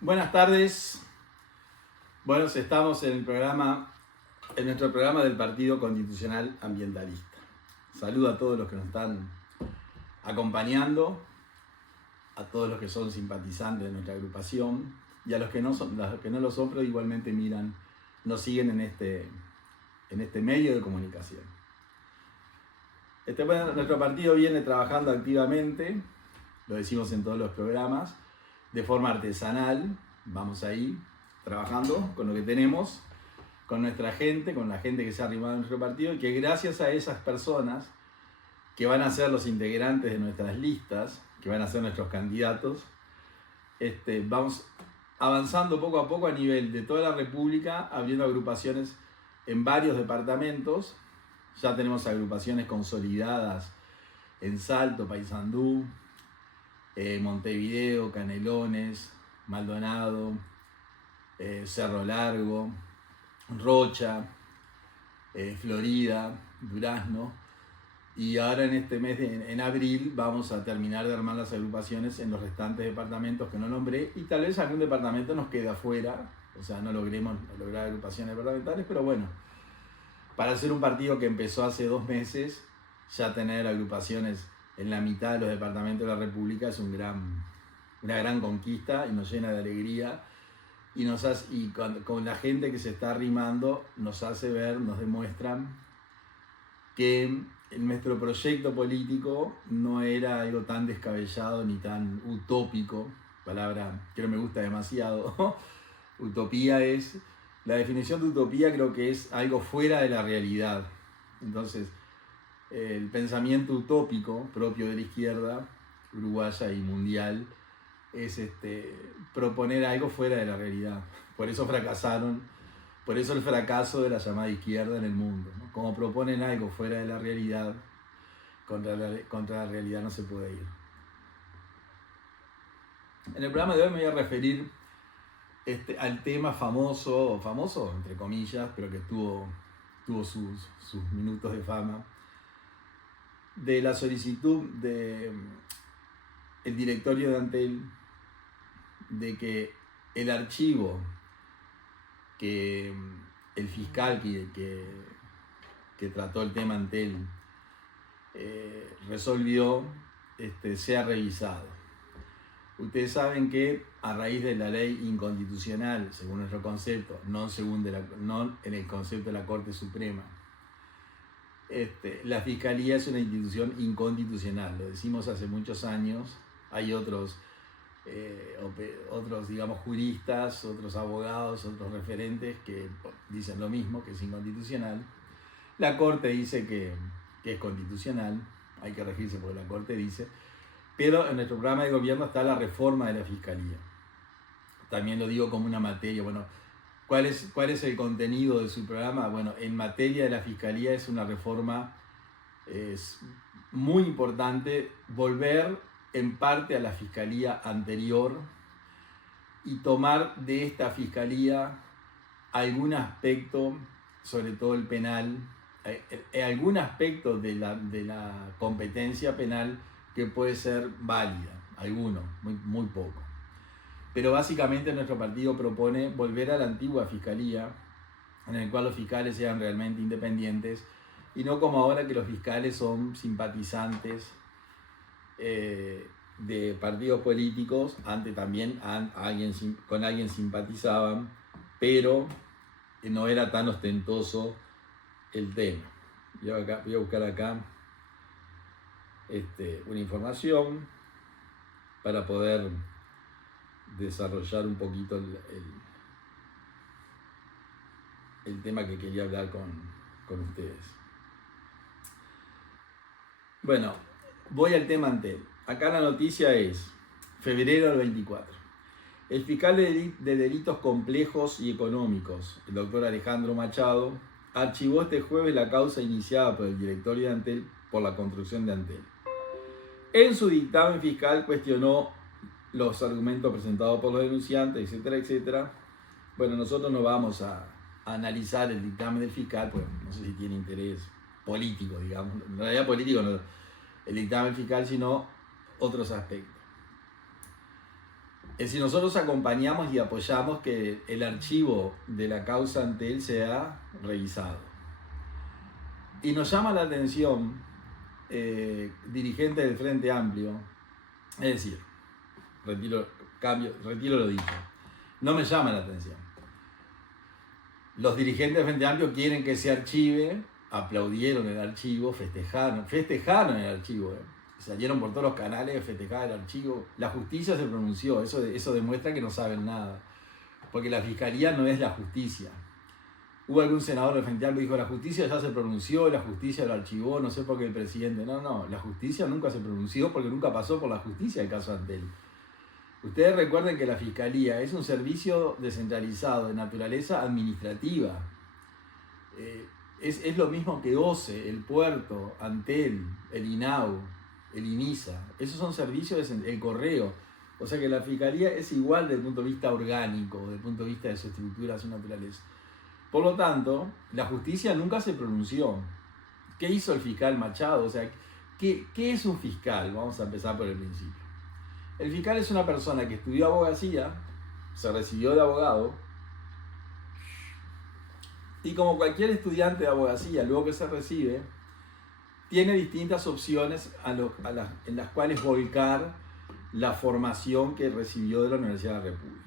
Buenas tardes. Bueno, estamos en nuestro programa del Partido Constitucional Ambientalista. Saludo a todos los que nos están acompañando, a todos los que son simpatizantes de nuestra agrupación y a los que no lo son, pero igualmente nos siguen en este medio de comunicación. Nuestro partido viene trabajando activamente, lo decimos en todos los programas, de forma artesanal. Vamos ahí trabajando con lo que tenemos, con nuestra gente, con la gente que se ha arrimado a nuestro partido, y que gracias a esas personas que van a ser los integrantes de nuestras listas, que van a ser nuestros candidatos, vamos avanzando poco a poco a nivel de toda la República, abriendo agrupaciones en varios departamentos. Ya tenemos agrupaciones consolidadas en Salto, Paysandú, Montevideo, Canelones, Maldonado, Cerro Largo, Rocha, Florida, Durazno. Y ahora en este mes, en abril, vamos a terminar de armar las agrupaciones en los restantes departamentos que no nombré, y tal vez algún departamento nos quede afuera, o sea, no logremos lograr agrupaciones departamentales, pero bueno, para ser un partido que empezó hace 2 meses, ya tener agrupaciones en la mitad de los departamentos de la República es una gran conquista y nos llena de alegría. Y con la gente que se está arrimando nos demuestran que nuestro proyecto político no era algo tan descabellado ni tan utópico, palabra que no me gusta demasiado. La definición de utopía creo que es algo fuera de la realidad. Entonces, el pensamiento utópico propio de la izquierda uruguaya y mundial es proponer algo fuera de la realidad. Por eso fracasaron, por eso el fracaso de la llamada izquierda en el mundo, ¿no? Como proponen algo fuera de la realidad, contra la realidad no se puede ir. En el programa de hoy me voy a referir al tema famoso entre comillas, pero que tuvo sus minutos de fama, de la solicitud del directorio de Antel de que el archivo que el fiscal que trató el tema Antel resolvió sea revisado. Ustedes saben que a raíz de la ley inconstitucional, según nuestro concepto, no en el concepto de la Corte Suprema, la Fiscalía es una institución inconstitucional. Lo decimos hace muchos años. Hay otros, digamos, juristas, otros abogados, otros referentes que dicen lo mismo, que es inconstitucional. La Corte dice que es constitucional, hay que regirse porque la Corte dice. Pero en nuestro programa de gobierno está la reforma de la Fiscalía. También lo digo como una materia. Bueno, ¿cuál es el contenido de su programa? Bueno, en materia de la Fiscalía es una reforma muy importante, volver en parte a la Fiscalía anterior y tomar de esta Fiscalía algún aspecto, sobre todo el penal, algún aspecto de la competencia penal que puede ser válida, alguno, muy poco. Pero básicamente nuestro partido propone volver a la antigua Fiscalía, en el cual los fiscales sean realmente independientes, y no como ahora que los fiscales son simpatizantes de partidos políticos. Antes también con alguien simpatizaban, pero no era tan ostentoso el tema. Voy a buscar acá una información para poder desarrollar un poquito el tema que quería hablar con ustedes. Bueno, voy al tema Antel. Acá la noticia es febrero del 24. El fiscal de delitos complejos y económicos, el doctor Alejandro Machado, archivó este jueves la causa iniciada por el directorio de Antel por la construcción de Antel. En su dictamen fiscal cuestionó los argumentos presentados por los denunciantes, etcétera, etcétera. Bueno, nosotros no vamos a analizar el dictamen del fiscal, pues no sé si tiene interés político, digamos. En realidad político no el dictamen fiscal, sino otros aspectos. Es decir, nosotros acompañamos y apoyamos que el archivo de la causa ante él sea revisado. Y nos llama la atención, dirigente del Frente Amplio, es decir, retiro lo dicho, no me llama la atención. Los dirigentes del Frente Amplio quieren que se archive, aplaudieron el archivo, festejaron el archivo, salieron por todos los canales a festejar el archivo. La justicia se pronunció, eso demuestra que no saben nada, porque la fiscalía no es la justicia. Hubo algún senador del Frente Amplio que dijo: la justicia ya se pronunció, la justicia lo archivó, no sé por qué el presidente. No, la justicia nunca se pronunció porque nunca pasó por la justicia el caso Antel. Ustedes recuerden que la fiscalía es un servicio descentralizado de naturaleza administrativa. Es lo mismo que OCE, el puerto, Antel, el INAU, el INISA. Esos son servicios, el correo. O sea que la fiscalía es igual desde el punto de vista orgánico, desde el punto de vista de su estructura, su naturaleza. Por lo tanto, la justicia nunca se pronunció. ¿Qué hizo el fiscal Machado? O sea, ¿qué es un fiscal? Vamos a empezar por el principio. El fiscal es una persona que estudió abogacía, se recibió de abogado, y como cualquier estudiante de abogacía, luego que se recibe, tiene distintas opciones en las cuales volcar la formación que recibió de la Universidad de la República.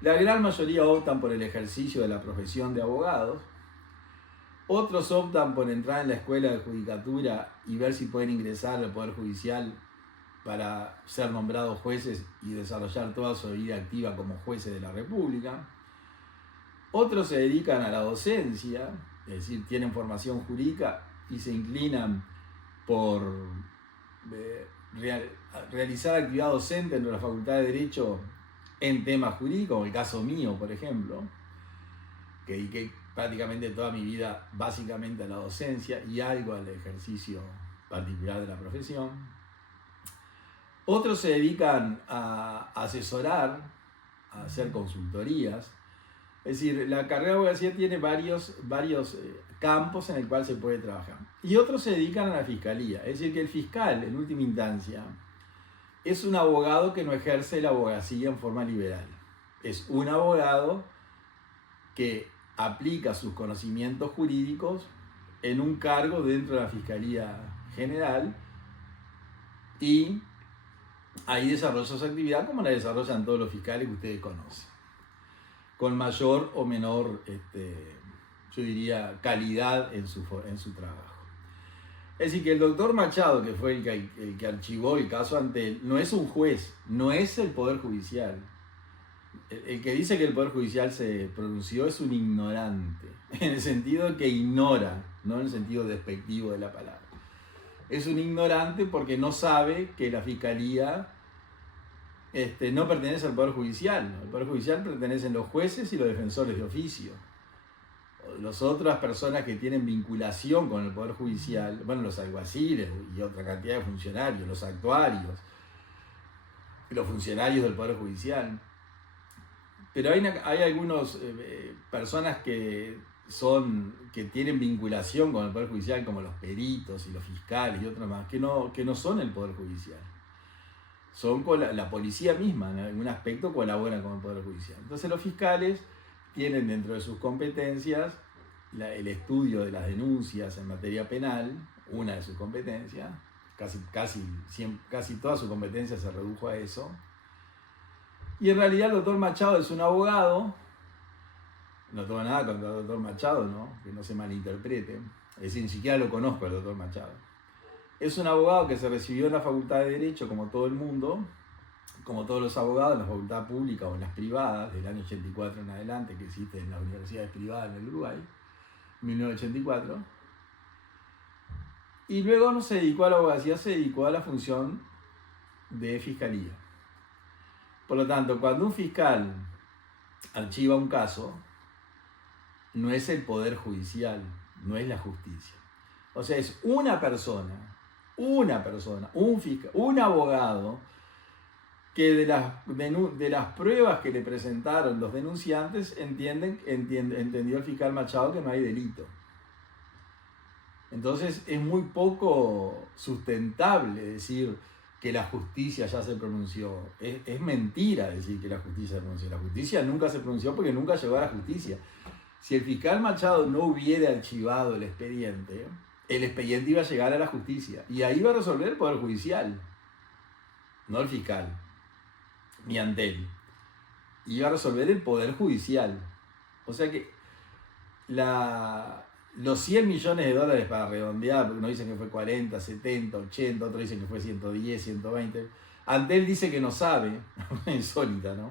La gran mayoría optan por el ejercicio de la profesión de abogados, otros optan por entrar en la escuela de judicatura y ver si pueden ingresar al Poder Judicial para ser nombrados jueces y desarrollar toda su vida activa como jueces de la República. Otros se dedican a la docencia, es decir, tienen formación jurídica y se inclinan por realizar actividad docente en la Facultad de Derecho en temas jurídicos, como el caso mío, por ejemplo, que dediqué prácticamente toda mi vida básicamente a la docencia y algo al ejercicio particular de la profesión. Otros se dedican a asesorar, a hacer consultorías. Es decir, la carrera de abogacía tiene varios campos en el cual se puede trabajar. Y otros se dedican a la fiscalía. Es decir, que el fiscal, en última instancia, es un abogado que no ejerce la abogacía en forma liberal. Es un abogado que aplica sus conocimientos jurídicos en un cargo dentro de la Fiscalía General y ahí desarrolla su actividad como la desarrollan todos los fiscales que ustedes conocen, con mayor o menor, yo diría, calidad en su trabajo. Es decir, que el doctor Machado, que fue el que archivó el caso Antel, no es un juez, no es el Poder Judicial. El que dice que el Poder Judicial se pronunció es un ignorante, en el sentido de que ignora, no en el sentido despectivo de la palabra. Es un ignorante porque no sabe que la Fiscalía no pertenece al Poder Judicial, ¿no? El Poder Judicial pertenecen los jueces y los defensores de oficio. Las otras personas que tienen vinculación con el Poder Judicial, bueno, los alguaciles y otra cantidad de funcionarios, los actuarios, los funcionarios del Poder Judicial. Pero hay algunas personas que tienen vinculación con el Poder Judicial, como los peritos y los fiscales y otros más, que no son el Poder Judicial. Son con la policía misma, en algún aspecto colaboran con el Poder Judicial. Entonces los fiscales tienen dentro de sus competencias el estudio de las denuncias en materia penal, una de sus competencias, casi toda su competencia se redujo a eso. Y en realidad el doctor Machado es un abogado, no tengo nada contra el doctor Machado, ¿no? Que no se malinterprete, es decir, ni siquiera lo conozco al doctor Machado. Es un abogado que se recibió en la Facultad de Derecho, como todo el mundo, como todos los abogados, en la facultad pública o en las privadas, del año 84 en adelante, que existen en las universidades privadas en el Uruguay, 1984. Y luego no se dedicó a la abogacía, se dedicó a la función de fiscalía. Por lo tanto, cuando un fiscal archiva un caso, no es el Poder Judicial, no es la justicia. O sea, es una persona, un fiscal, un abogado, que de las pruebas que le presentaron los denunciantes entendió el fiscal Machado que no hay delito. Entonces es muy poco sustentable decir que la justicia ya se pronunció. Es mentira decir que la justicia se pronunció. La justicia nunca se pronunció porque nunca llegó a la justicia. Si el fiscal Machado no hubiera archivado el expediente iba a llegar a la justicia. Y ahí va a resolver el Poder Judicial, no el fiscal, ni Antel. Iba a resolver el Poder Judicial. O sea que los 100 millones de dólares para redondear, porque unos dicen que fue 40, 70, 80, otros dicen que fue 110, 120. Antel dice que no sabe, insólita, ¿no?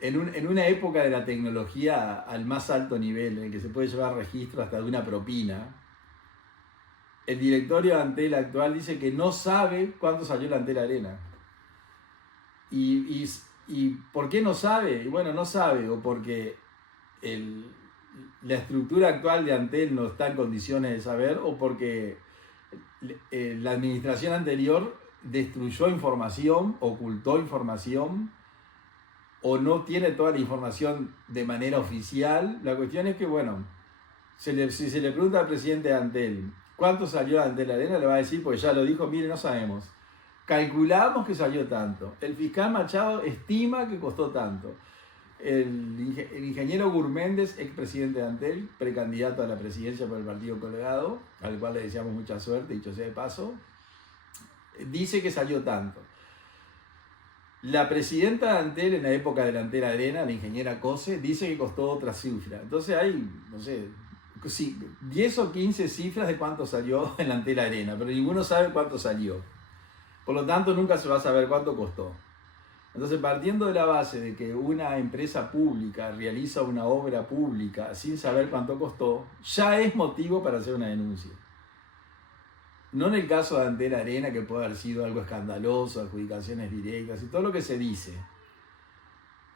En una época de la tecnología al más alto nivel, en el que se puede llevar registro hasta de una propina, el directorio de Antel actual dice que no sabe cuánto salió la Antel Arena. ¿Y por qué no sabe? Y bueno, no sabe, o porque la estructura actual de Antel no está en condiciones de saber, o porque la administración anterior destruyó información, ocultó información, o no tiene toda la información de manera oficial. La cuestión es que, bueno, si se le pregunta al presidente de Antel cuánto salió de Antel Arena, le va a decir, porque ya lo dijo, mire, no sabemos. Calculamos que salió tanto. El fiscal Machado estima que costó tanto. El ingeniero Gurméndez, expresidente de Antel, precandidato a la presidencia por el Partido Colorado, al cual le deseamos mucha suerte, dicho sea de paso, dice que salió tanto. La presidenta de Antel en la época de la Antel Arena, la ingeniera Cose, dice que costó otra cifra. Entonces hay, no sé, 10 o 15 cifras de cuánto salió en la Antel Arena, pero ninguno sabe cuánto salió. Por lo tanto, nunca se va a saber cuánto costó. Entonces, partiendo de la base de que una empresa pública realiza una obra pública sin saber cuánto costó, ya es motivo para hacer una denuncia. No en el caso de Antel Arena, que puede haber sido algo escandaloso, adjudicaciones directas y todo lo que se dice.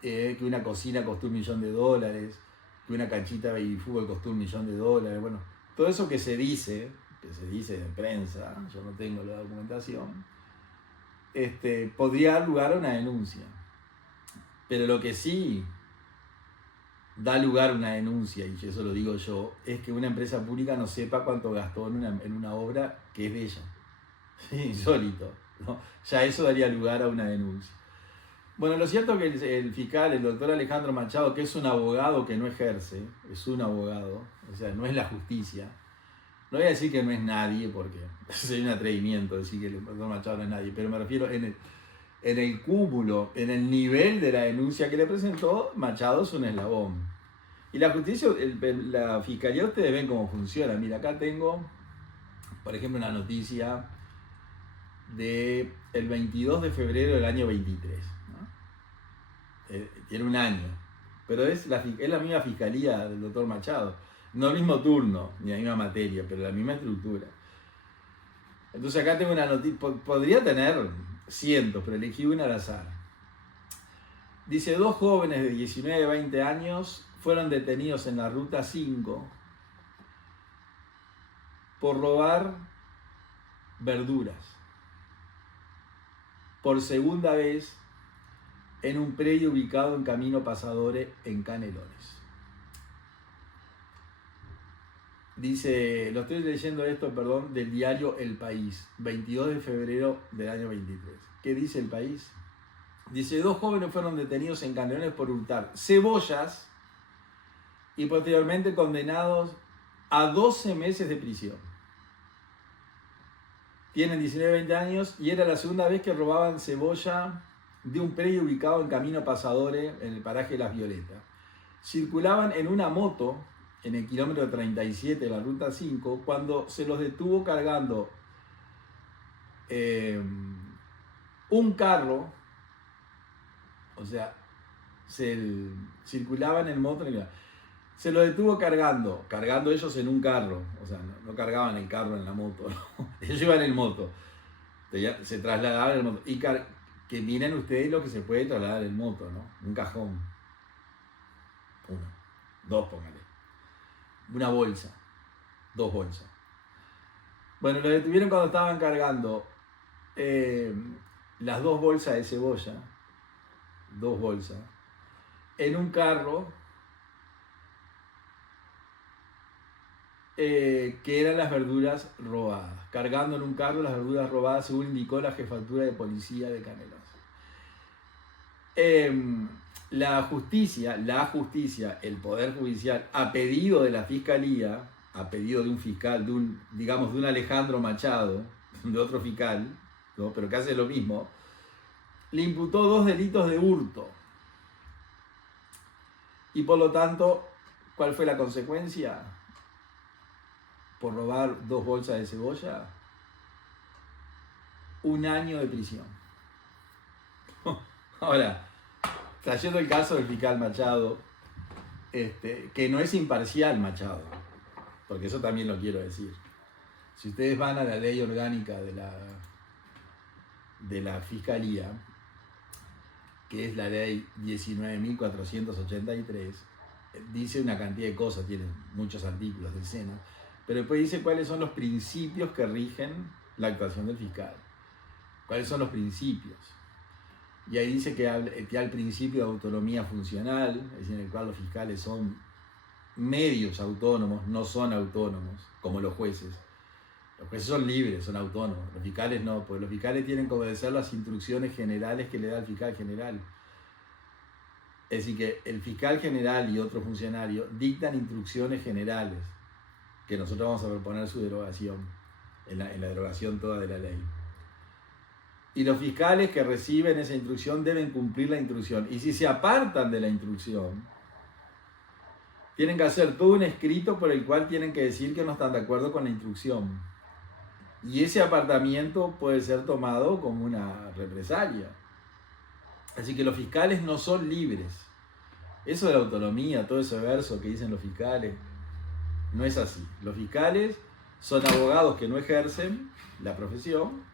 Que una cocina costó $1 millón, que una canchita de baby fútbol costó $1 millón. Bueno, todo eso que se dice en prensa, yo no tengo la documentación, podría dar lugar a una denuncia. Pero lo que sí da lugar a una denuncia, y eso lo digo yo, es que una empresa pública no sepa cuánto gastó en una obra que es de ella. Insólito, ¿no? Ya eso daría lugar a una denuncia. Bueno, lo cierto es que el fiscal, el doctor Alejandro Machado, que es un abogado que no ejerce, es un abogado, o sea, no es la justicia. No voy a decir que no es nadie, porque sería un atrevimiento decir que el doctor Machado no es nadie, pero me refiero en el cúmulo, en el nivel de la denuncia que le presentó, Machado es un eslabón. Y la justicia, la fiscalía, ustedes ven cómo funciona. Mira, acá tengo, por ejemplo, una noticia del 22 de febrero del año 23. ¿No? Tiene un año, pero es la misma fiscalía del doctor Machado. No el mismo turno, ni la misma materia, pero la misma estructura. Entonces acá tengo una noticia, podría tener cientos, pero elegí una al azar. Dice, 2 jóvenes de 19 y 20 años fueron detenidos en la Ruta 5 por robar verduras por segunda vez en un predio ubicado en Camino Pasadores en Canelones. Dice, lo estoy leyendo esto, perdón, del diario El País, 22 de febrero del año 23. ¿Qué dice El País? Dice, 2 jóvenes fueron detenidos en Canelones por hurtar cebollas y posteriormente condenados a 12 meses de prisión. Tienen 19 y 20 años y era la segunda vez que robaban cebolla de un predio ubicado en Camino Pasadores, en el paraje de Las Violetas. Circulaban en una moto en el kilómetro 37 de la Ruta 5 cuando se los detuvo cargando un carro, o sea, circulaban en moto, se los detuvo cargando ellos en un carro, o sea, no cargaban el carro en la moto, ¿no? Ellos iban en moto, se trasladaban en moto, y que miren ustedes lo que se puede trasladar en moto, ¿no? Un cajón, 1, 2, póngale, una bolsa, 2 bolsas. Bueno, lo detuvieron cuando estaban cargando las 2 bolsas de cebolla, 2 bolsas, en un carro que eran las verduras robadas, cargando en un carro las verduras robadas, según indicó la jefatura de policía de Canelones. La justicia, el Poder Judicial, a pedido de la Fiscalía, a pedido de un fiscal, de un Alejandro Machado, de otro fiscal, ¿no? Pero que hace lo mismo, le imputó 2 delitos de hurto. Y por lo tanto, ¿cuál fue la consecuencia? Por robar 2 bolsas de cebolla, 1 año de prisión. Ahora, trayendo el caso del fiscal Machado, que no es imparcial Machado, porque eso también lo quiero decir. Si ustedes van a la ley orgánica de la Fiscalía, que es la ley 19.483, dice una cantidad de cosas, tiene muchos artículos, decenas, pero después dice cuáles son los principios que rigen la actuación del fiscal. ¿Cuáles son los principios? Y ahí dice que hay el principio de autonomía funcional, es decir, en el cual los fiscales son medios autónomos, no son autónomos, como los jueces. Los jueces son libres, son autónomos. Los fiscales no, porque los fiscales tienen que obedecer las instrucciones generales que le da el fiscal general. Es decir, que el fiscal general y otro funcionario dictan instrucciones generales, que nosotros vamos a proponer su derogación, en la derogación toda de la ley. Y los fiscales que reciben esa instrucción deben cumplir la instrucción. Y si se apartan de la instrucción, tienen que hacer todo un escrito por el cual tienen que decir que no están de acuerdo con la instrucción. Y ese apartamiento puede ser tomado como una represalia. Así que los fiscales no son libres. Eso de la autonomía, todo ese verso que dicen los fiscales, no es así. Los fiscales son abogados que no ejercen la profesión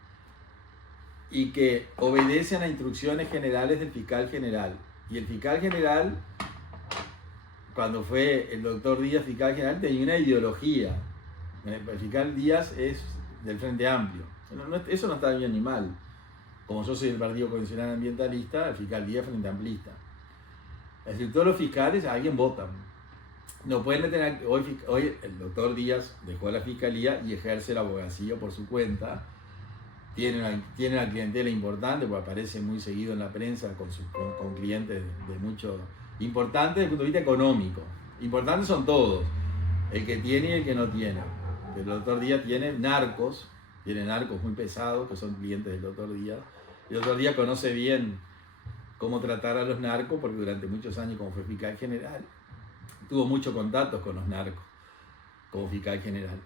y que obedecen a instrucciones generales del fiscal general. Y el fiscal general, cuando fue el doctor Díaz fiscal general, tenía una ideología. El fiscal Díaz es del Frente Amplio. Eso no está bien ni mal. Como yo soy del Partido Convencional Ambientalista, el fiscal Díaz Frente Amplista. Es decir, todos los fiscales a alguien votan. No pueden tener, hoy el doctor Díaz dejó la fiscalía y ejerce la abogacía por su cuenta. Tiene una clientela importante, porque aparece muy seguido en la prensa con clientes de mucho importantes desde el punto de vista económico. Importantes son todos, el que tiene y el que no tiene. El doctor Díaz tiene narcos muy pesados que son clientes del doctor Díaz. El doctor Díaz conoce bien cómo tratar a los narcos, porque durante muchos años, como fue fiscal general, tuvo muchos contactos con los narcos como fiscal general.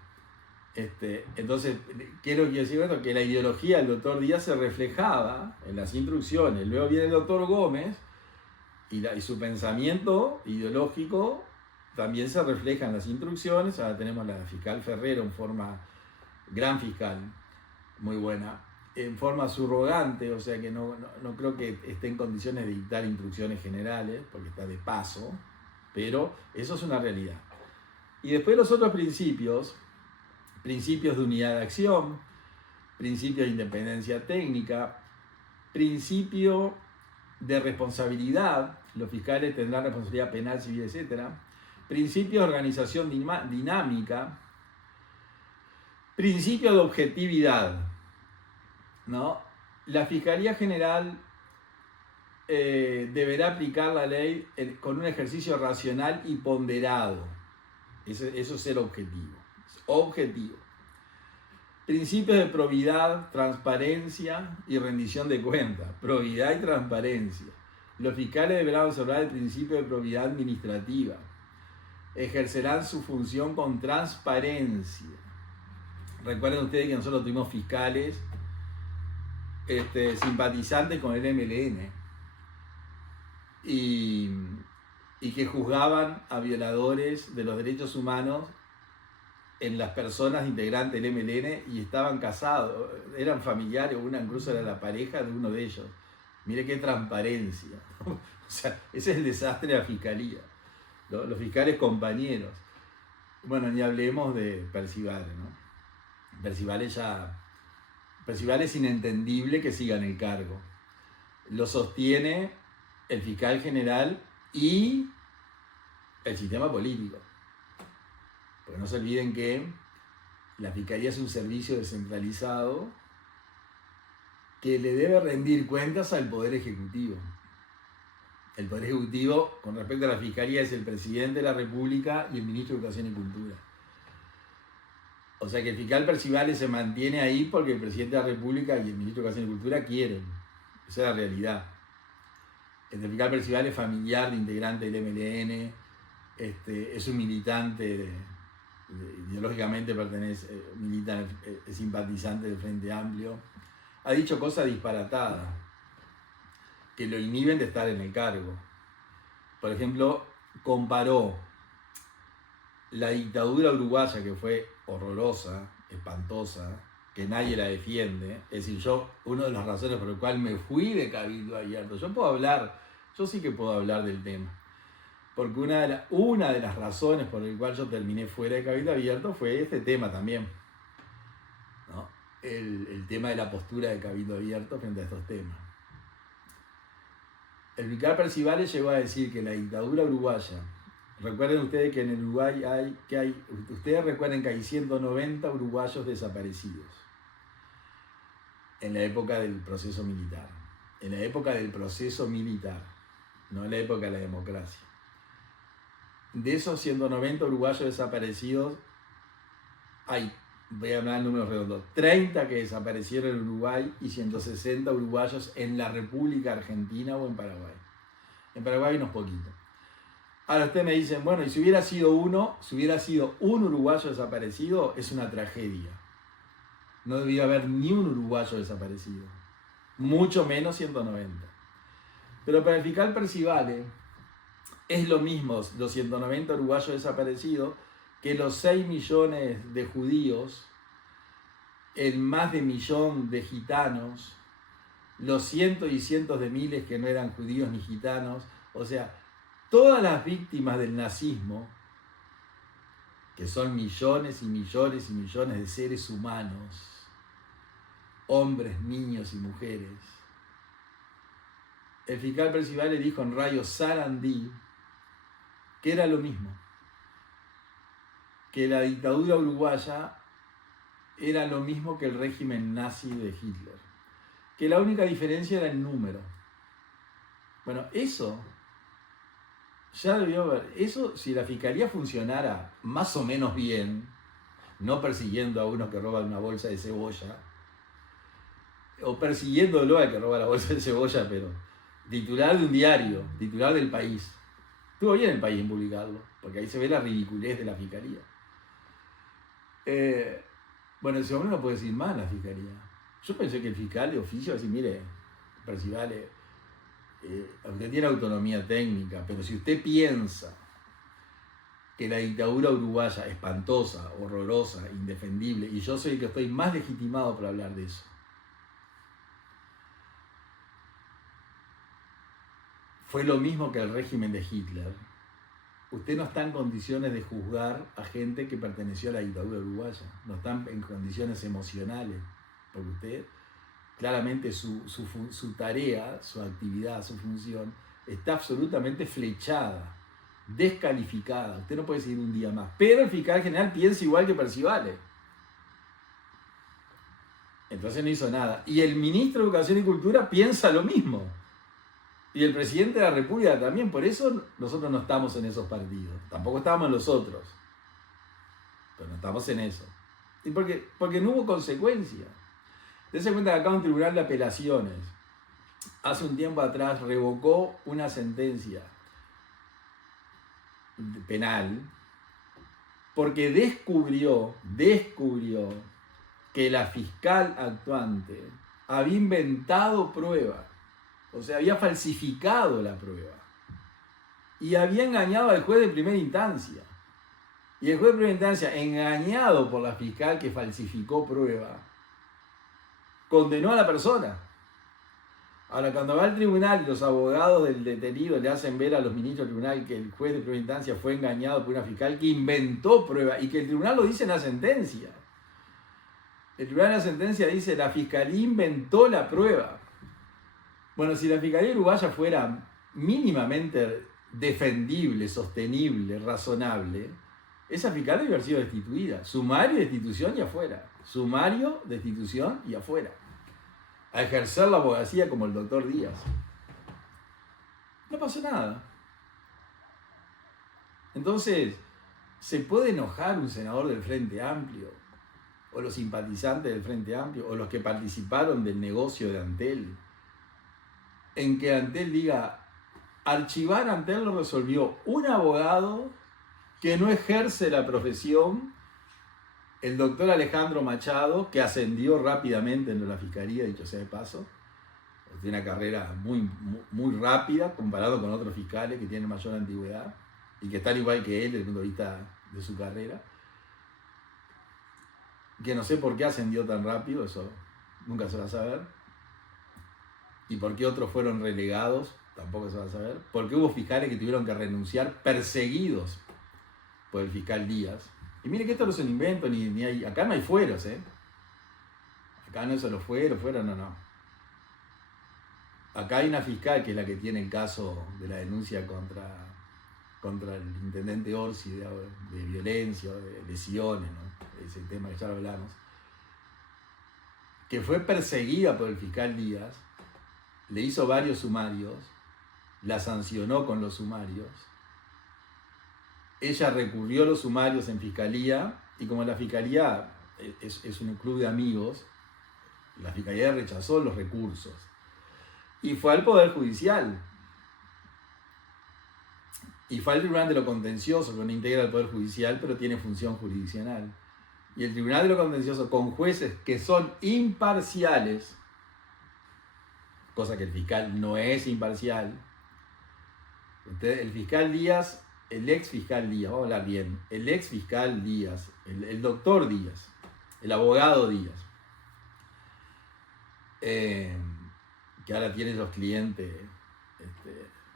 Entonces, ¿qué es lo que quiero decir? Bueno, que la ideología del doctor Díaz se reflejaba en las instrucciones. Luego viene el doctor Gómez y su pensamiento ideológico también se refleja en las instrucciones. Ahora tenemos la fiscal Ferrero en forma gran fiscal, muy buena, en forma subrogante, o sea que no creo que esté en condiciones de dictar instrucciones generales, porque está de paso, pero eso es una realidad. Y después los otros principios de unidad de acción, principio de independencia técnica, principio de responsabilidad, los fiscales tendrán responsabilidad penal, civil, etc. Principio de organización dinámica, principio de objetividad, ¿no? La Fiscalía General deberá aplicar la ley con un ejercicio racional y ponderado. Eso es el objetivo. Principios de probidad, transparencia y rendición de cuentas. Probidad y transparencia. Los fiscales deberán observar el principio de probidad administrativa. Ejercerán su función con transparencia. Recuerden ustedes que nosotros tuvimos fiscales simpatizantes con el MLN y que juzgaban a violadores de los derechos humanos en las personas integrantes del MLN y estaban casados, eran familiares, una incluso era la pareja de uno de ellos. Mire qué transparencia. O sea, ese es el desastre de la fiscalía, ¿no? Los fiscales compañeros. Bueno, ni hablemos de Percival, ¿no? Percival es inentendible que siga en el cargo. Lo sostiene el fiscal general y el sistema político. Porque no se olviden que la Fiscalía es un servicio descentralizado que le debe rendir cuentas al Poder Ejecutivo. El Poder Ejecutivo, con respecto a la Fiscalía, es el Presidente de la República y el Ministro de Educación y Cultura. O sea que el fiscal Percivales se mantiene ahí porque el Presidente de la República y el Ministro de Educación y Cultura quieren. Esa es la realidad. El fiscal Percivales es familiar de integrante del MLN, es un militante, ideológicamente milita, es simpatizante del Frente Amplio. Ha dicho cosas disparatadas que lo inhiben de estar en el cargo. Por ejemplo, comparó la dictadura uruguaya, que fue horrorosa, espantosa, que nadie la defiende. Es decir, una de las razones por las cuales me fui de Cabildo Abierto, yo sí que puedo hablar del tema. Porque una de las razones por las cuales yo terminé fuera de Cabildo Abierto fue este tema también, ¿no? El tema de la postura de Cabildo Abierto frente a estos temas. El fiscal Percivales llegó a decir que la dictadura uruguaya, recuerden ustedes que en el Uruguay ustedes recuerden que hay 190 uruguayos desaparecidos en la época del proceso militar. En la época del proceso militar, no en la época de la democracia. De esos 190 uruguayos desaparecidos, voy a hablar en números redondos, 30 que desaparecieron en Uruguay y 160 uruguayos en la República Argentina o en Paraguay. En Paraguay unos poquitos. Ahora ustedes me dicen, bueno, y si hubiera sido un uruguayo desaparecido, es una tragedia. No debía haber ni un uruguayo desaparecido, mucho menos 190. Pero para el fiscal Percivales es lo mismo los 190 uruguayos desaparecidos que los 6 millones de judíos, el más de 1 millón de gitanos, los cientos y cientos de miles que no eran judíos ni gitanos, o sea, todas las víctimas del nazismo, que son millones y millones y millones de seres humanos, hombres, niños y mujeres. El fiscal Percivales dijo en Radio Sarandí que era lo mismo, que la dictadura uruguaya era lo mismo que el régimen nazi de Hitler, que la única diferencia era el número. Bueno, eso ya debió haber, eso si la fiscalía funcionara más o menos bien, no persiguiendo a uno que roba una bolsa de cebolla, o persiguiéndolo al que roba la bolsa de cebolla, pero titular de un diario, titular del País. Estuvo bien el País en publicarlo, porque ahí se ve la ridiculez de la fiscalía. Bueno, ese hombre no puede decir más la fiscalía. Yo pensé que el fiscal de oficio va a decir, mire, Percivales, usted tiene autonomía técnica, pero si usted piensa que la dictadura uruguaya es espantosa, horrorosa, indefendible, y yo soy el que estoy más legitimado para hablar de eso, fue lo mismo que el régimen de Hitler, usted no está en condiciones de juzgar a gente que perteneció a la dictadura uruguaya, no está en condiciones emocionales, porque usted claramente su tarea, su actividad, su función está absolutamente flechada, descalificada. Usted no puede seguir un día más. Pero el fiscal general piensa igual que Percivales. Entonces no hizo nada. Y el ministro de Educación y Cultura piensa lo mismo. Y el presidente de la República también. Por eso nosotros no estamos en esos partidos. Tampoco estábamos en los otros. Pero no estamos en eso. ¿Y por qué? Porque no hubo consecuencia. Dense cuenta que acá un tribunal de apelaciones hace un tiempo atrás revocó una sentencia penal porque descubrió que la fiscal actuante había inventado pruebas, o sea, había falsificado la prueba y había engañado al juez de primera instancia. Y el juez de primera instancia, engañado por la fiscal que falsificó prueba, condenó a la persona. Ahora, cuando va al tribunal y los abogados del detenido le hacen ver a los ministros del tribunal que el juez de primera instancia fue engañado por una fiscal que inventó prueba y que el tribunal lo dice en la sentencia. El tribunal en la sentencia dice la fiscalía inventó la prueba. Bueno, si la fiscalía uruguaya fuera mínimamente defendible, sostenible, razonable, esa fiscal debe haber sido destituida. Sumario, destitución y afuera. Sumario, destitución y afuera. A ejercer la abogacía como el doctor Díaz. No pasó nada. Entonces, ¿se puede enojar un senador del Frente Amplio? ¿O los simpatizantes del Frente Amplio? ¿O los que participaron del negocio de Antel? En que Antel diga, archivar Antel lo resolvió un abogado que no ejerce la profesión, el doctor Alejandro Machado, que ascendió rápidamente en la fiscalía, dicho sea de paso. Tiene una carrera muy rápida comparado con otros fiscales que tienen mayor antigüedad y que están igual que él desde el punto de vista de su carrera. Que no sé por qué ascendió tan rápido, eso nunca se va a saber. Y por qué otros fueron relegados, tampoco se va a saber. Porque hubo fiscales que tuvieron que renunciar perseguidos por el fiscal Díaz. Y mire que esto no es un invento, ni hay, acá no hay fueros, ¿eh? Acá no es solo fueros, no. Acá hay una fiscal que es la que tiene el caso de la denuncia contra el intendente Orsi de violencia, de lesiones, ¿no? Ese tema que ya lo hablamos. Que fue perseguida por el fiscal Díaz, le hizo varios sumarios, la sancionó con los sumarios. Ella recurrió a los sumarios en fiscalía y como la fiscalía es un club de amigos, la fiscalía rechazó los recursos y fue al Poder Judicial. Y fue al Tribunal de lo Contencioso, que no integra el Poder Judicial, pero tiene función jurisdiccional. Y el Tribunal de lo Contencioso, con jueces que son imparciales, cosa que el fiscal no es imparcial, el fiscal Díaz, el ex fiscal Díaz, vamos a hablar bien, el ex fiscal Díaz, el doctor Díaz, el abogado Díaz, que ahora tiene los clientes,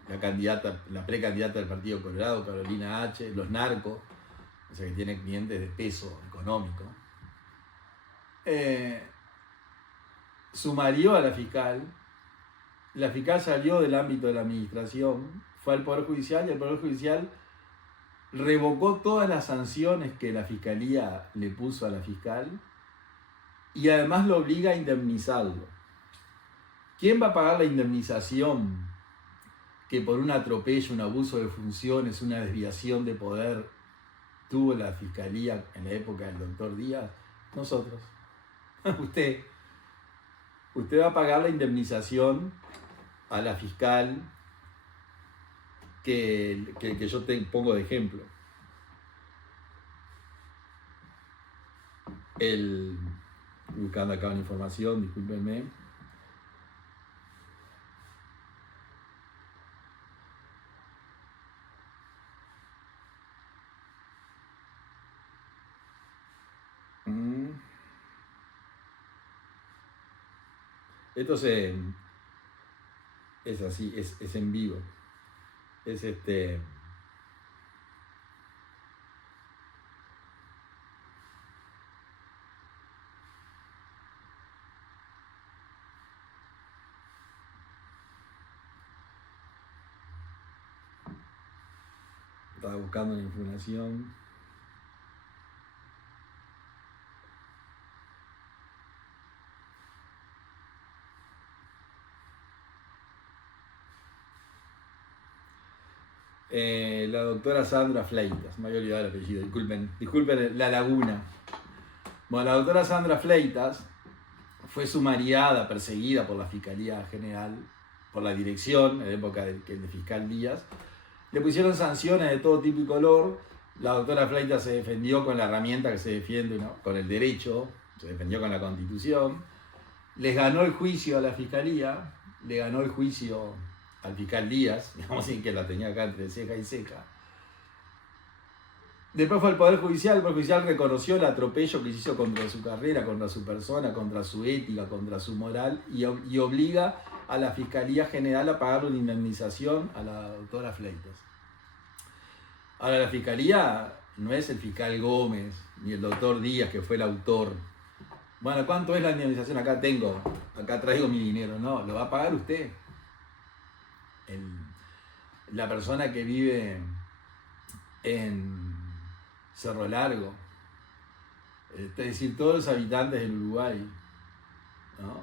la precandidata del Partido Colorado, Carolina H., los narcos, o sea que tiene clientes de peso económico, sumarió a la fiscal salió del ámbito de la administración, fue al Poder Judicial y el Poder Judicial revocó todas las sanciones que la Fiscalía le puso a la fiscal y además lo obliga a indemnizarlo. ¿Quién va a pagar la indemnización que por un atropello, un abuso de funciones, una desviación de poder tuvo la Fiscalía en la época del doctor Díaz? Nosotros. Usted va a pagar la indemnización a la fiscal que yo te pongo de ejemplo. Buscando acá una información, discúlpenme. Esto es así, es en vivo. Es estaba buscando la información. La doctora Sandra Fleitas, me había olvidado el apellido, disculpen la laguna. Bueno, la doctora Sandra Fleitas fue sumariada, perseguida por la Fiscalía General, por la dirección, en la época del fiscal Díaz. Le pusieron sanciones de todo tipo y color. La doctora Fleitas se defendió con la herramienta que se defiende, ¿no? Con el derecho, se defendió con la Constitución. Les ganó el juicio a la Fiscalía, le ganó el juicio al fiscal Díaz, digamos así, que la tenía acá entre ceja y ceja. Después fue al Poder Judicial, el Poder Judicial reconoció el atropello que se hizo contra su carrera, contra su persona, contra su ética, contra su moral, y obliga a la Fiscalía General a pagar una indemnización a la doctora Fleitas. Ahora, la Fiscalía no es el fiscal Gómez, ni el doctor Díaz, que fue el autor. Bueno, ¿cuánto es la indemnización? Acá traigo mi dinero. No, lo va a pagar usted. La persona que vive en Cerro Largo, es decir, todos los habitantes del Uruguay, ¿no?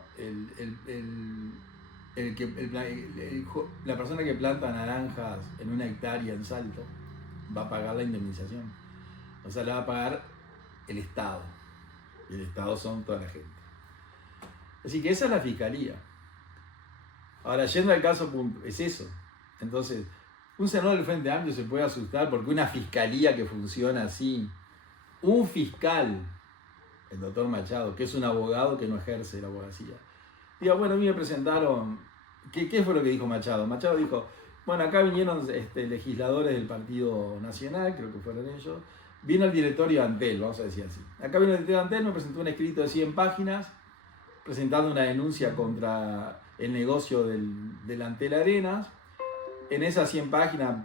La persona que planta naranjas en una hectárea en Salto va a pagar la indemnización. O sea, la va a pagar el Estado. Y el Estado son toda la gente. Así que esa es la fiscalía. Ahora, yendo al caso, es eso. Entonces, un senador del Frente Amplio se puede asustar porque una fiscalía que funciona así, un fiscal, el doctor Machado, que es un abogado que no ejerce la abogacía, diga, bueno, a mí me presentaron, ¿qué fue lo que dijo Machado? Machado dijo, bueno, acá vinieron legisladores del Partido Nacional, creo que fueron ellos, vino el directorio de Antel, vamos a decir así. Acá vino el directorio de Antel, me presentó un escrito de 100 páginas, presentando una denuncia contra el negocio del Antel Arenas. En esas 100 páginas,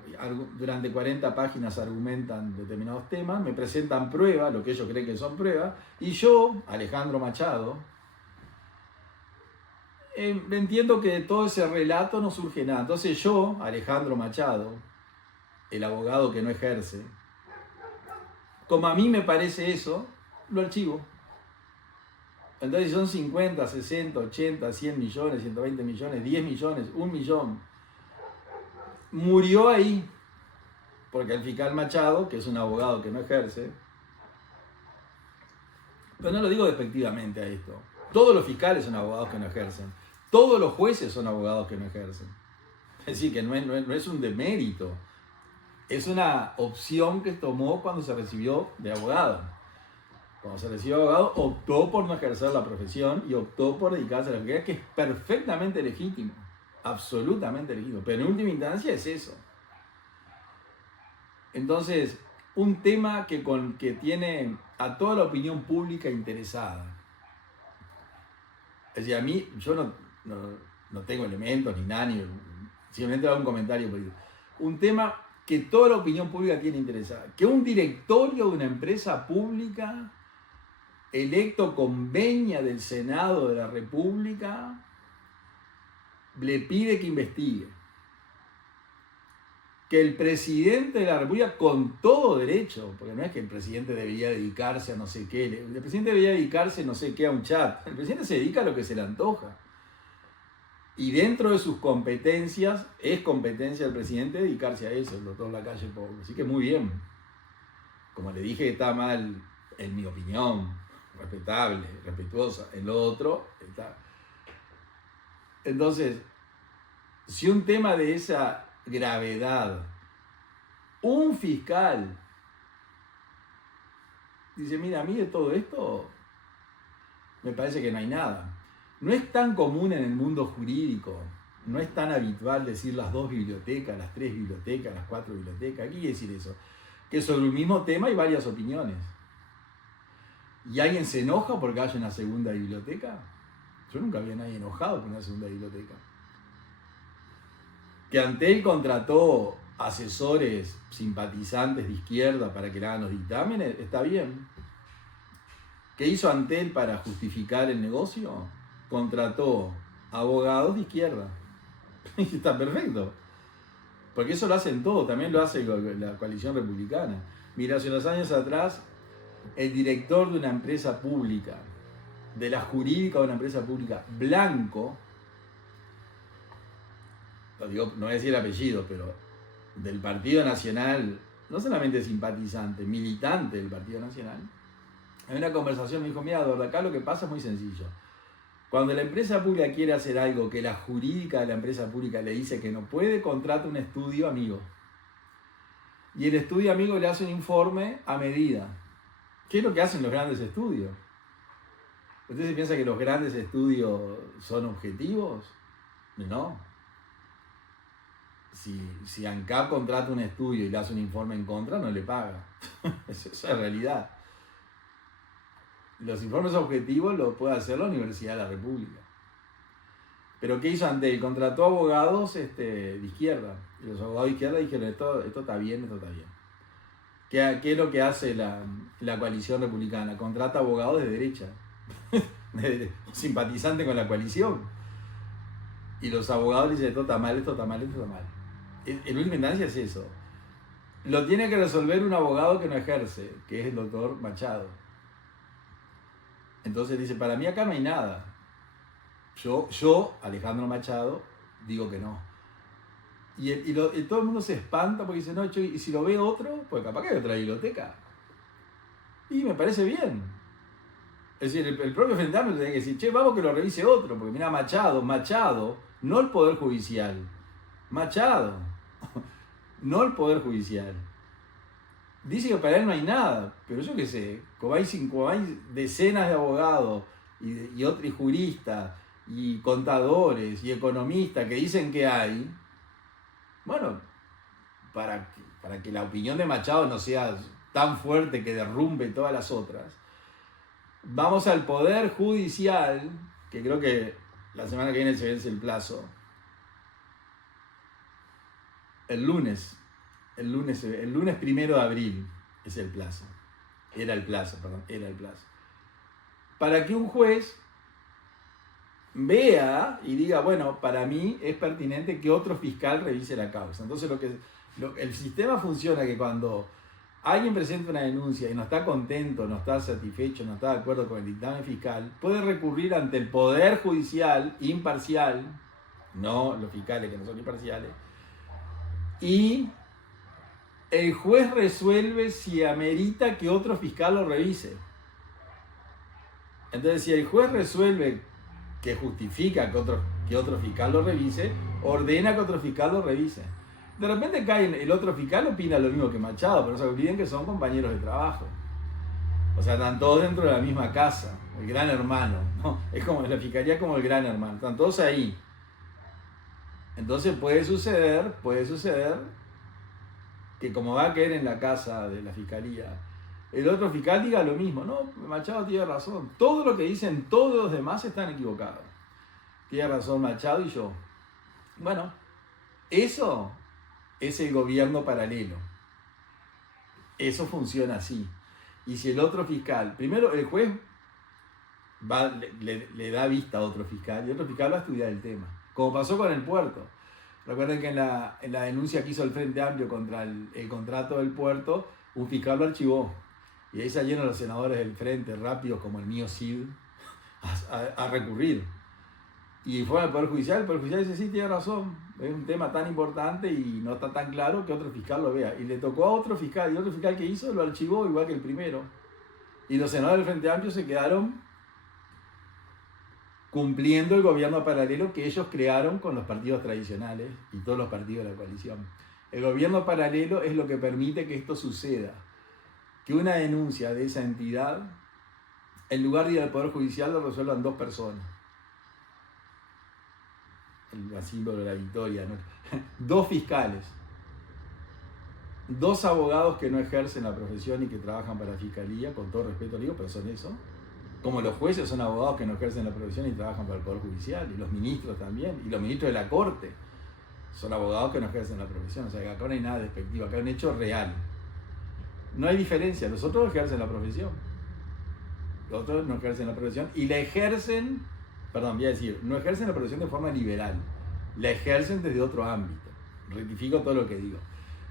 durante 40 páginas argumentan determinados temas, me presentan pruebas, lo que ellos creen que son pruebas, y yo, Alejandro Machado, entiendo que de todo ese relato no surge nada. Entonces yo, Alejandro Machado, el abogado que no ejerce, como a mí me parece eso, lo archivo. Entonces son 50, 60, 80, 100 millones, 120 millones, 10 millones, 1 millón. Murió ahí, porque el fiscal Machado, que es un abogado que no ejerce, pero no lo digo despectivamente a esto, todos los fiscales son abogados que no ejercen, todos los jueces son abogados que no ejercen. Es decir, que no es un demérito, es una opción que tomó cuando se recibió de abogado. Cuando se recibió de abogado, optó por no ejercer la profesión y optó por dedicarse a la fiscalía, que es perfectamente legítimo, absolutamente legítimo, pero en última instancia es eso. Entonces, un tema que tiene a toda la opinión pública interesada. Es decir, a mí, yo no tengo elementos ni nada, simplemente hago un comentario político. Un tema que toda la opinión pública tiene interesada. Que un directorio de una empresa pública electo con venia del Senado de la República le pide que investigue. Que el presidente de la República, con todo derecho, porque no es que el presidente debería dedicarse a no sé qué, el presidente debería dedicarse no sé qué a un chat, el presidente se dedica a lo que se le antoja. Y dentro de sus competencias, es competencia del presidente dedicarse a eso, el doctor Lacalle Pou. Así que muy bien. Como le dije, está mal, en mi opinión, respetable, respetuosa. En lo otro, está. Entonces, si un tema de esa gravedad, un fiscal dice, mira, a mí de todo esto me parece que no hay nada. No es tan común en el mundo jurídico, no es tan habitual decir las 2 bibliotecas, las 3 bibliotecas, las 4 bibliotecas. ¿Qué quiere decir eso? Que sobre un mismo tema hay varias opiniones. ¿Y alguien se enoja porque haya una segunda biblioteca? Yo nunca vi a nadie enojado por una segunda biblioteca. Que Antel contrató asesores simpatizantes de izquierda para que le hagan los dictámenes, está bien. ¿Qué hizo Antel para justificar el negocio? Contrató abogados de izquierda. Y está perfecto. Porque eso lo hacen todos, también lo hace la coalición republicana. Mira, hace unos años atrás, el director de una empresa pública, de la jurídica de una empresa pública, blanco, no voy a decir el apellido, pero del Partido Nacional, no solamente simpatizante, militante del Partido Nacional, en una conversación me dijo, mira, Eduardo, acá lo que pasa es muy sencillo. Cuando la empresa pública quiere hacer algo que la jurídica de la empresa pública le dice que no puede, contrata un estudio amigo. Y el estudio amigo le hace un informe a medida. ¿Qué es lo que hacen los grandes estudios? ¿Usted se piensa que los grandes estudios son objetivos? No. Si ANCAP contrata un estudio y le hace un informe en contra, no le paga. Esa es la realidad. Los informes objetivos los puede hacer la Universidad de la República. Pero ¿qué hizo Antel? Contrató abogados de izquierda. Y los abogados de izquierda dijeron, esto está bien, esto está bien. ¿Qué es lo que hace la coalición republicana? Contrata abogados de derecha. Simpatizantes con la coalición. Y los abogados dicen, esto está mal, esto está mal, esto está mal. En última instancia es eso. lo tiene que resolver un abogado que no ejerce, que es el doctor Machado. Entonces dice, para mí acá no hay nada. Yo, Alejandro Machado, digo que no. Y todo el mundo se espanta porque dice, no, y si lo ve otro, pues capaz que hay otra biblioteca. Y me parece bien. Es decir, el propio Frente Amplio tiene que decir, che, vamos que lo revise otro, porque mira, Machado, no el Poder Judicial, Machado, no el Poder Judicial. Dice que para él no hay nada, pero yo qué sé, como hay decenas de abogados y juristas y contadores y economistas que dicen que hay, bueno, para que la opinión de Machado no sea tan fuerte que derrumbe todas las otras, vamos al Poder Judicial, que creo que la semana que viene se vence el plazo, el lunes 1 de abril es el plazo. Era el plazo. Para que un juez vea y diga, bueno, para mí es pertinente que otro fiscal revise la causa. Entonces el sistema funciona que cuando alguien presenta una denuncia y no está contento, no está satisfecho, no está de acuerdo con el dictamen fiscal, puede recurrir ante el Poder Judicial imparcial, no los fiscales que no son imparciales, y el juez resuelve si amerita que otro fiscal lo revise. Entonces, si el juez resuelve que justifica que otro fiscal lo revise, ordena que otro fiscal lo revise. De repente el otro fiscal opina lo mismo que Machado, pero no se olviden que son compañeros de trabajo. O sea, están todos dentro de la misma casa, el gran hermano, ¿no? Es como la fiscalía como el gran hermano, están todos ahí. Entonces puede suceder que como va a caer en la casa de la fiscalía, el otro fiscal diga lo mismo. No, Machado tiene razón. Todo lo que dicen todos los demás están equivocados. Tiene razón Machado y yo. Bueno, eso es el gobierno paralelo. Eso funciona así. Y si el otro fiscal, primero el juez le da vista a otro fiscal y otro fiscal va a estudiar el tema. Como pasó con el puerto. Recuerden que en la denuncia que hizo el Frente Amplio contra el contrato del puerto, un fiscal lo archivó. Y ahí salieron los senadores del Frente, rápidos como el mío Cid, a recurrir. Y fue al Poder Judicial, el Poder Judicial dice, sí, tiene razón, es un tema tan importante y no está tan claro que otro fiscal lo vea. Y le tocó a otro fiscal, y otro fiscal que hizo lo archivó igual que el primero. Y los senadores del Frente Amplio se quedaron cumpliendo el gobierno paralelo que ellos crearon con los partidos tradicionales y todos los partidos de la coalición. El gobierno paralelo es lo que permite que esto suceda. Que una denuncia de esa entidad, en lugar de ir al Poder Judicial, lo resuelvan 2 personas. El símbolo de la victoria, ¿no? 2 fiscales. 2 abogados que no ejercen la profesión y que trabajan para la fiscalía, con todo respeto digo, pero son eso. Como los jueces son abogados que no ejercen la profesión y trabajan para el Poder Judicial, y los ministros también, y los ministros de la Corte son abogados que no ejercen la profesión. O sea, que acá no hay nada despectivo, acá hay un hecho real. No hay diferencia, los otros ejercen la profesión. Los otros no ejercen la profesión y la ejercen, no ejercen la profesión de forma liberal, la ejercen desde otro ámbito. Rectifico todo lo que digo.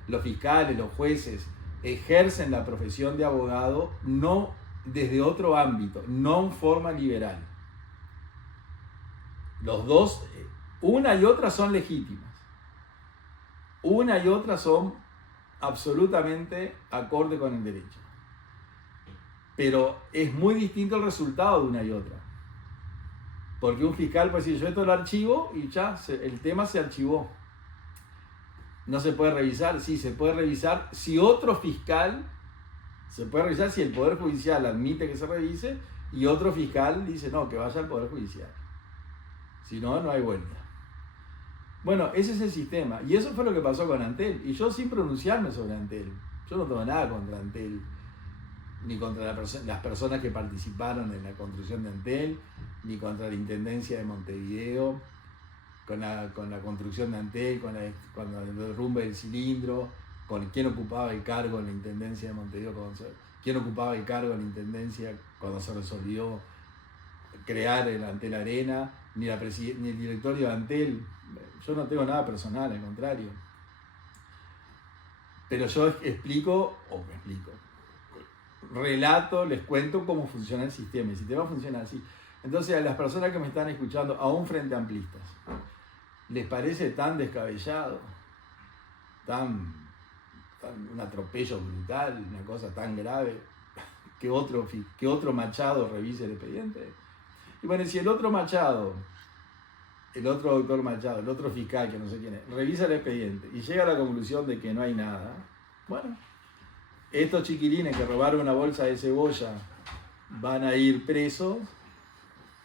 Los fiscales, los jueces, ejercen la profesión de abogado no desde otro ámbito, no en forma liberal. Los dos, una y otra son legítimas. Una y otra son absolutamente acorde con el derecho. Pero es muy distinto el resultado de una y otra. Porque un fiscal puede decir, yo esto lo archivo y ya el tema se archivó. No se puede revisar, sí, se puede revisar si otro fiscal, se puede revisar si el Poder Judicial admite que se revise y otro fiscal dice, no, que vaya al Poder Judicial. Si no, no hay vuelta. Bueno, ese es el sistema. Y eso fue lo que pasó con Antel. Y yo sin pronunciarme sobre Antel. Yo no tengo nada contra Antel, ni contra las personas que participaron en la construcción de Antel, ni contra la Intendencia de Montevideo, con la construcción de Antel, con el derrumbe del cilindro, con quién ocupaba el cargo en la Intendencia de Montevideo, quién ocupaba el cargo en la Intendencia cuando se resolvió crear el Antel Arena, ni el directorio de Antel. Yo no tengo nada personal, al contrario. Pero yo relato, les cuento cómo funciona el sistema. El sistema funciona así. Entonces, a las personas que me están escuchando, aún frente amplistas, ¿les parece tan descabellado, un atropello brutal, una cosa tan grave, que otro Machado revise el expediente? Y bueno, si el otro Machado, el otro doctor Machado, el otro fiscal, que no sé quién es, revisa el expediente y llega a la conclusión de que no hay nada, bueno, estos chiquilines que robaron una bolsa de cebolla van a ir presos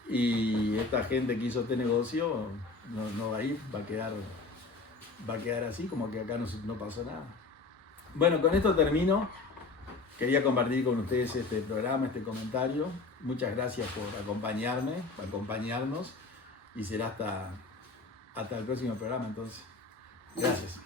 y esta gente que hizo este negocio no va a ir, va a quedar así, como que acá no pasó nada. Bueno, con esto termino. Quería compartir con ustedes este programa, este comentario. Muchas gracias por acompañarnos, y será hasta el próximo programa entonces. Gracias.